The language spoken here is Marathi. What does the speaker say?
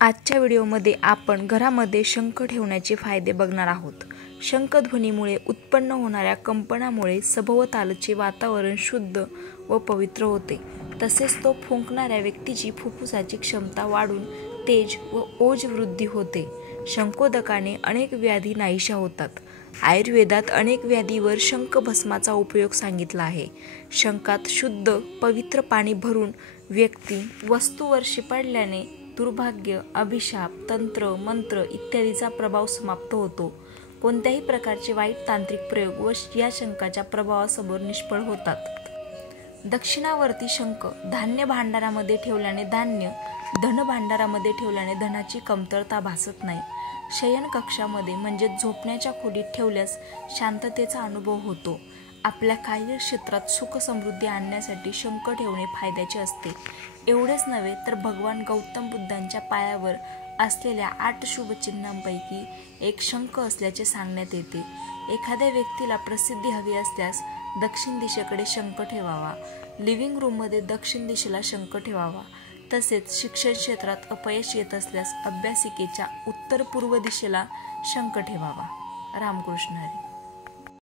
आजच्या व्हिडिओमध्ये आपण घरामध्ये शंख ठेवण्याचे फायदे बघणार आहोत। शंखध्वनीमुळे उत्पन्न होणाऱ्या कंपनामुळे सभोवतालचे वातावरण शुद्ध व पवित्र होते। तसेच तो फुंकणाऱ्या व्यक्तीची फुफ्फुसाची क्षमता वाढून तेज व ओज वृद्धी होते। शंखोदकाने अनेक व्याधी नाहीशा होतात। आयुर्वेदात अनेक व्याधीवर शंख भस्माचा उपयोग सांगितला आहे। शंखात शुद्ध पवित्र पाणी भरून व्यक्ती वस्तूवर शिंपडल्याने दुर्भाग्य, अभिशाप, तंत्र, मंत्र इत्यादीचा प्रभाव समाप्त होतो। कोणत्याही प्रकारचे वाईट तांत्रिक प्रयोग व या शंखाच्या प्रभावासमोर निष्फळ होतात। दक्षिणावर्ती शंख धान्य भांडारामध्ये ठेवल्याने धान्य, धन भांडारामध्ये ठेवल्याने धनाची कमतरता भासत नाही। शयन कक्षामध्ये म्हणजे झोपण्याच्या खोलीत ठेवल्यास शांततेचा अनुभव होतो। आपल्या कार्यक्षेत्रात सुख समृद्धी आणण्यासाठी शंख ठेवणे फायद्याचे असते। एवढेच नव्हे तर भगवान गौतम बुद्धांच्या पायावर असलेल्या 8 शुभचिन्हांपैकी एक शंख असल्याचे सांगण्यात येते। एखाद्या व्यक्तीला प्रसिद्धी हवी असल्यास दक्षिण दिशेकडे शंख ठेवावा। लिव्हिंग रूममध्ये दक्षिण दिशेला शंख ठेवावा। तसेच शिक्षण क्षेत्रात अपयश येत असल्यास अभ्यासिकेच्या उत्तर पूर्व दिशेला शंख ठेवावा। रामकृष्ण हरी।